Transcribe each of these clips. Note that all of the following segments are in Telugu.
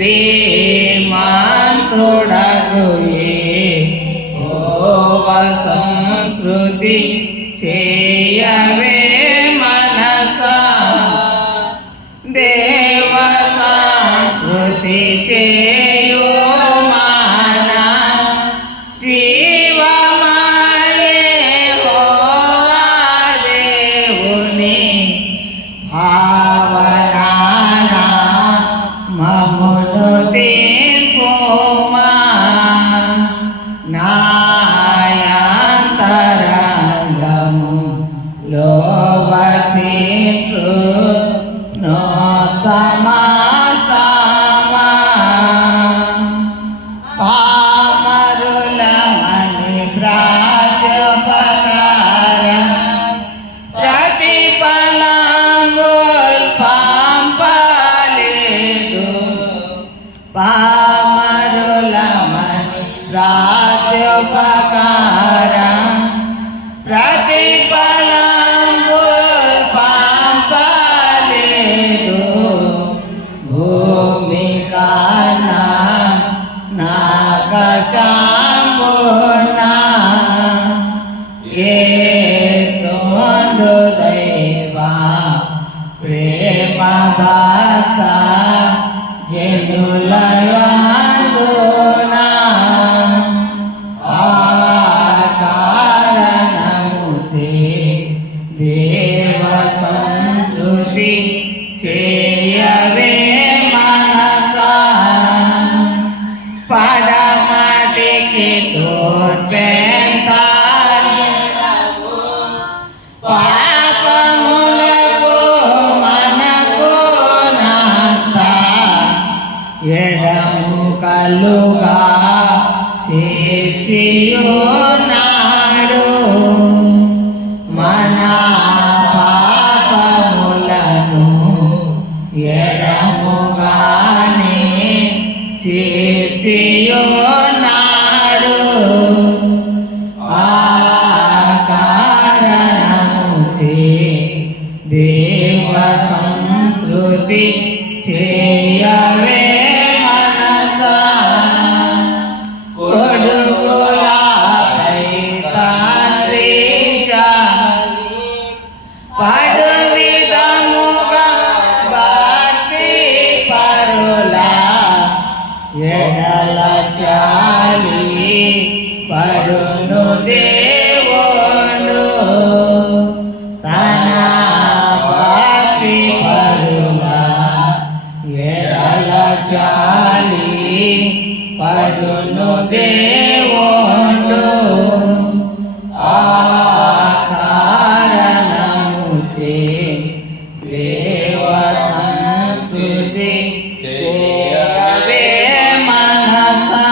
శ్రీమంతుడగు యెహోవా సంస్కృతి చేయవే మనసా దేవ సంస్కృతి చేయు మన జీవమయే యెహోవా దేవుని భావన మమ్మును తీర్పుమా నాయంతరంగములో వసించు నో సమస్తమా పామరులమని ప్రాజోపకారం ప్రతిఫలముల్ పంపలేదు పామరులమని ప్రాజోపకారం ప్రతిఫలముల్ పంపలేదు భూమి కన్నా నాకసంబునా ఏ తోడు దైవా ప్రేమ భక్త జనులయందునా ఆ కారణముచే దేవ సంస్కృతి చేయవే మనసా పడమటికి తోడ్పెంతాము పాపములకు మనకు నాత ఎడము కలుగా చేసియున్నాడు మన పాపములను ఎడముగానే చేసియున్నాడు ఆ కారణముచే దేవ సంస్కృతి చేయవే మనసా కొడుకులపై తండ్రి జాలి పడు విధముగా భక్తి పరులా ఎడల చాలి పడును దేవుడు తన భక్తి పరులా ఎడల చాలి పడును దేవుడు ఆ కారణముచే దేవ సంస్కృతి చేయవే మనసా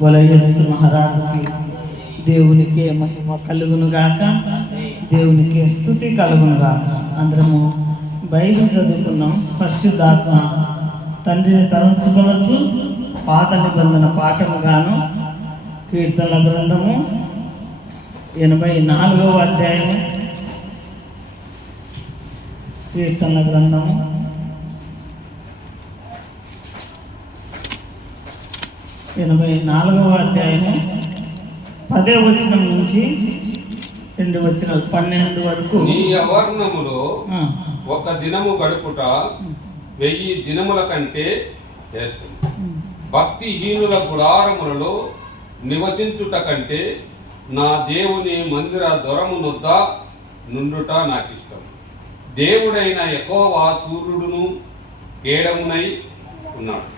బోలో యేసు మహారాజుకి దేవునికే మహిమ కలుగును గాక దేవునికే స్తుతి కలుగును గాక అందరము బైబిల్ చదువుకున్నాం పరిశుద్ధాత్మ తండ్రిని తలంచుకొనొచ్చు పాత నిబంధన పాఠముగాను కీర్తనల గ్రంథము 84వ అధ్యాయము కీర్తనల గ్రంథము 84వ అధ్యాయము 10వ వచనం నుంచి 2 వచనాలు 12 వరకు. నీ అవర్ణములో ఒక దినము గడుపుట 1000 దినముల కంటే చేస్తుంది. భక్తిహీనుల గుడారములలో నివసించుట కంటే నా దేవుని మందిర దొరమునొద్ద నుండుట నాకు ఇష్టం. దేవుడైన యెహోవా సూర్యుడును కేడమునై ఉన్నాడు.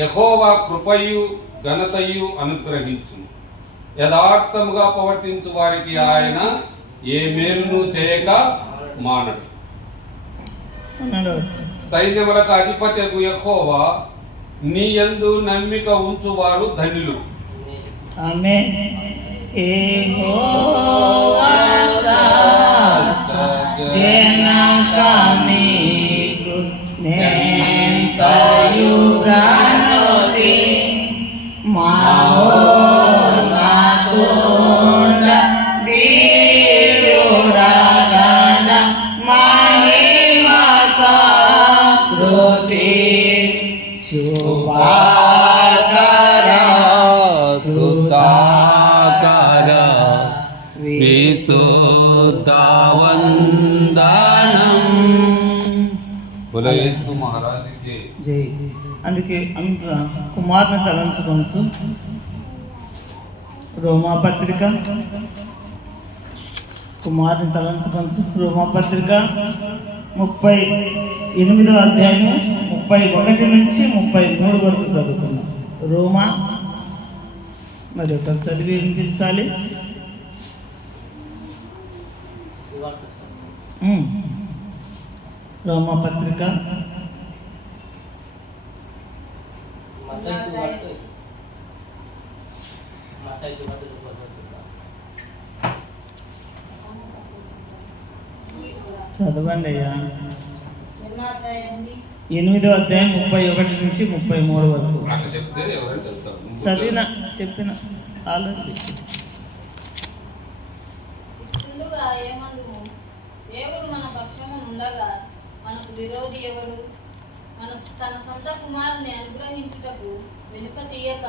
యెహోవా కృపయు ఘనతయు అనుగ్రహించును. యథార్థముగా ప్రవర్తించు వారికి ఆయన ఏ మేలును చేయక మానడు. సైన్యములకు అధిపతియగు యెహోవా నీ యందు నమ్మిక ఉంచువారు ధన్యులు. ఆమేన్. యెహోవా జనకమీకు నేంతయు ప్రాణోతి మాహోనాకుండ వీరుడగణ మహిమ సంస్కృతి బోలో యేసు మహారాజుకి జై. అందుకే అంత కుమారుని తలంచుకొనుచు రోమాపత్రిక కుమారుని తలంచుకొనుచు రోమాపత్రిక 38వ అధ్యాయం 31 నుంచి 33 వరకు చదువుకున్నాం. రోమా మరి ఒకరు చదివి వినిపించాలి. రోమాపత్రిక చదవండి అయ్యా. 8వ అధ్యాయం 31 నుంచి 33 వరకు అట్లా చెప్తే ఎవరైనా చదువుతారు. చెప్పిన ఆల్రెడీ ముందుగా ఏమందుము, దేవుడు మన పక్షము ఉండగా మనకు విరోధి ఎవడు? తన సొంత కుమారుని అనుగ్రహించుటకు వెనుక తీయక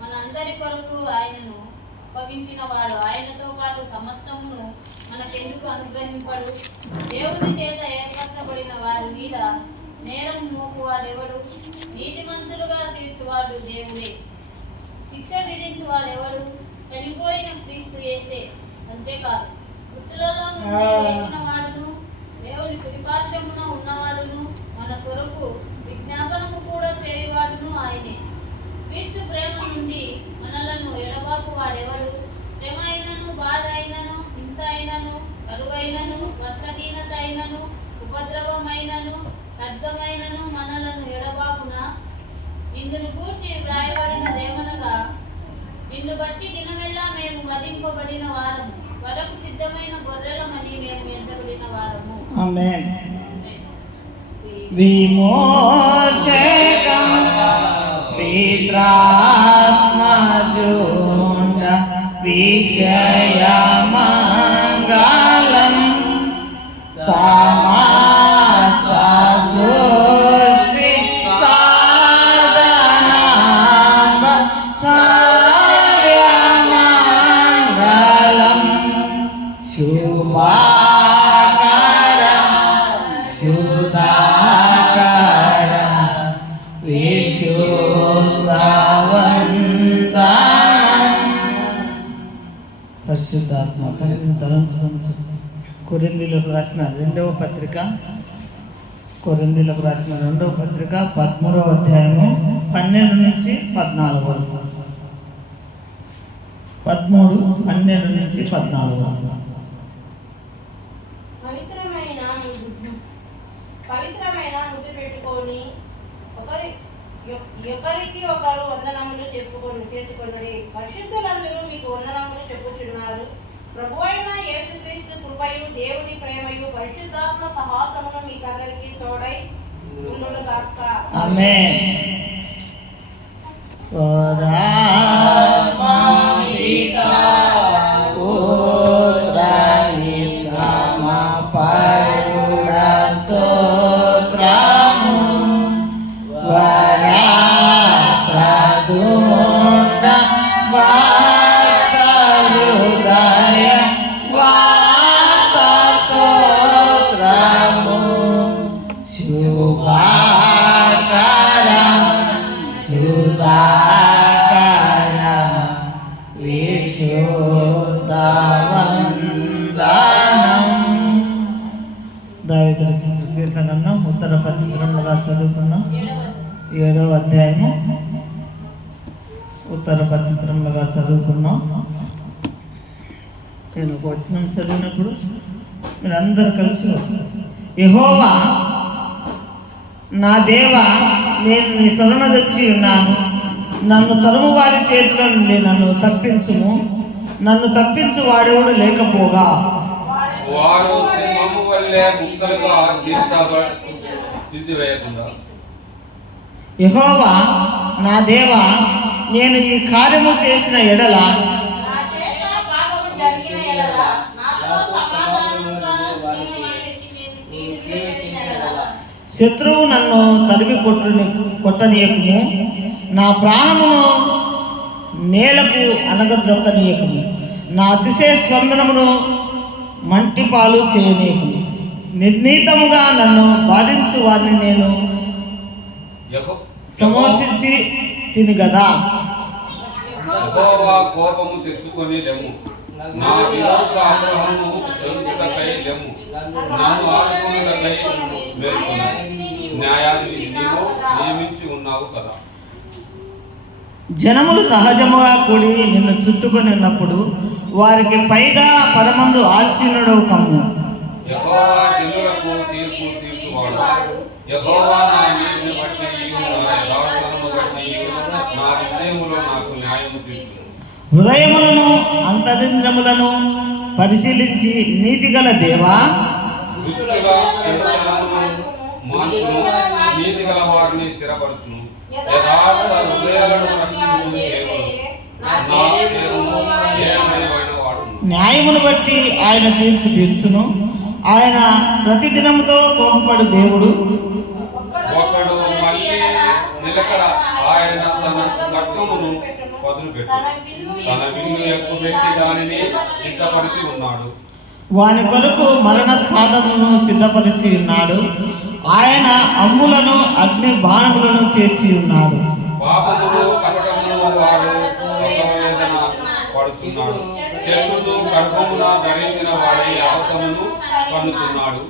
మనందరి కొరకు ఆయనను అప్పగించిన వాడు ఆయనతో పాటు సమస్తమును మనకెందుకు అనుగ్రహింపడు? దేవుని చేత ఏర్పరచబడిన వారి మీద నేరం మోపువాడెవడు? నీతిమంతులుగా తీర్చువాడు దేవుడే. శిక్ష విధించువాడెవడు? చనిపోయిన క్రీస్తు యేసే. అంతేకాదు, మృతులలో నుండి లేచిన వాడును, దేవుని కుడిపార్శ్వమున ఉన్నవాడును, మన కొరకు విజ్ఞాపనము కూడా చేయవాడును ఆయనే. క్రీస్తు ప్రేమ నుండి మనలను ఎడబాపు వాడెవడు? శ్రమ అయినను, బాధ అయినను, హింస అయినను, కరువైనను, వస్త్రహీనత అయినను, ఉపద్రవమైనను, ఖడ్గమైనను మనలను ఎడబాపున. ఇందును గూర్చి వ్రాయబడినదేమనగా, నిన్ను బట్టి దినమెల్లా మేము వధింపబడిన వారము, వరకు సిద్ధమైన గొర్రెలమని మేము ఎంచబడిన వారము. ఆమేన్. విమోచక పిత్రాత్మజుండ విజయమంగళం సమస్త సృష్టి సాధనామ సర్వమంగళం శుభాకర సుధాకర పరిశుద్ధాత్మ తండ్రిని తలంచుకొనుచు కొరింథీయులకు రాసిన 2వ పత్రిక 13వ అధ్యాయము 12 నుంచి 14 వరకు 12 నుంచి 14 వరకు. పవిత్రమైన ముద్దు పెట్టుకొని ఒకరికి ఒకరు వందనములు చేసుకొని పరిశుద్ధులందరూ మీకు వందనములు చెప్పుచున్నారు. ప్రభువైన యేసుక్రీస్తు కృపయు దేవుని ప్రేమయు పరిశుద్ధాత్మ సహవాసమును మీకందరికీ తోడై ఉండును గాక. ఆమేన్. దావీదు రచించిన కీర్తనలను ఉత్తర పత్రికలుగా చదువుకున్నాం. 7వ అధ్యాయము ఉత్తర పత్రికలుగా చదువుకున్నాం. నేను ఒక వచనం చదివినప్పుడు మీరు అందరూ కలిసి యెహోవా నా దేవా, నేను నీ శరణొచ్చి ఉన్నాను. నన్ను తరుము వారి చేతిలో నుండి నన్ను తప్పించుము. నన్ను తప్పించు వాడెవడు లేకపోగా వారు సింహము వల్లే ముక్కలుగా చితివేయకుండా. యెహోవా నా దేవా, నేను ఈ కార్యము చేసిన ఎడల నా చేత పాపము జరిగిన ఎడల నాతో సమాధానముగా నీవు చేసిన ఎడల శత్రువు నన్ను తరిమి కొట్టనీయకుము. నా ప్రాణమును నేలకు అనగద్రొక్కనీయకుము. నా అతిశయ స్పందనమును మంటిపాలు చేయనీయకుము. నిర్ణీతముగా నన్ను బాధించు వారిని నేను సమోసించి తిని గదా. యెహోవా కోపము తెచ్చుకొని లెమ్ము, నా విరోధ ఆగ్రహము ఎదుటకై లెమ్ము, నన్ను ఆదుకొనుటకై మేల్కొను. న్యాయాధిపతి నీవు నియమించి ఉన్నావు కదా. జనములు సహజముగా కూడి నిన్ను చుట్టుకొని ఉన్నప్పుడు వారికి పైగా పరమందు ఆశీనుడవు కమ్ము. యెహోవా జనులకు తీర్పు తీర్చువాడు. యెహోవా నా నీతిని బట్టి నా యథార్థతను బట్టి నా విషయములో నాకు న్యాయము తీర్చు. హృదయములను అంతరింద్రములను పరిశీలించి నీతిగల దేవా, దుష్టుల చెడుతనమును మాన్పును, నీతిగల వారిని స్థిరపరచును. యథార్థ హృదయాలను రక్షించు దేవుడు. నా దేవుడు జయమైన వాడు. న్యాయమును బట్టి ఆయన తీర్పు తీర్చును. ఆయన ప్రతిదినముతో కోపపడు దేవుడు. ఒకడు మళ్ళీ నిలకడ, ఆయన తన ఖడ్గమును వదిలిపెట్టు. తన విల్లు ఎక్కుపెట్టి దానిని సిద్ధపరిచి ఉన్నాడు. వాని కొరకు మరణ సాధనను సిద్ధపరిచి ఉన్నాడు. ఆయన అమ్ములను అగ్ని బాణములను చేసి ఉన్నాడు. పాపమును కపటమును వాడు ప్రసవవేదన పడుచున్నాడు. చెట్టును గర్భమున ధరించిన వాడి యావతమును కన్నుతున్నాడు.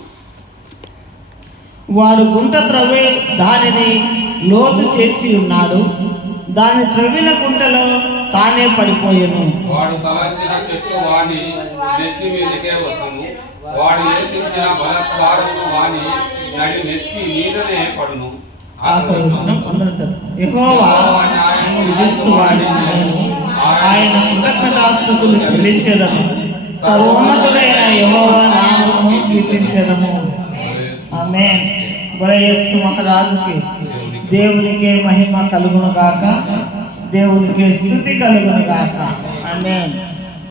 వాడు గుంట త్రవ్వి దానిని లోతు చేసి ఉన్నాడు. దాని త్రవ్విన గుంటలో తానే పడిపోయెను. వాడు తలంచిన చెట్టు వాని నెత్తి మీదకే వచ్చును. వాడు యోచించిన బలత్కారమును వాని నెత్తి మీదనే పడును. ఆఖరి వచనం అందరూ చదువు. యెహోవా న్యాయము విధించువాడిని నేను, ఆయన కృతజ్ఞతాస్తుతులు చెల్లించెదను. సర్వోన్నతుడైన యెహోవా నామమును కీర్తించెదము. ఆమేన్. యేసు మహారాజుకి దేవునికే మహిమ కలుగును గాక, దేవునికే స్తుతి కలుగును గాక. ఆమేన్.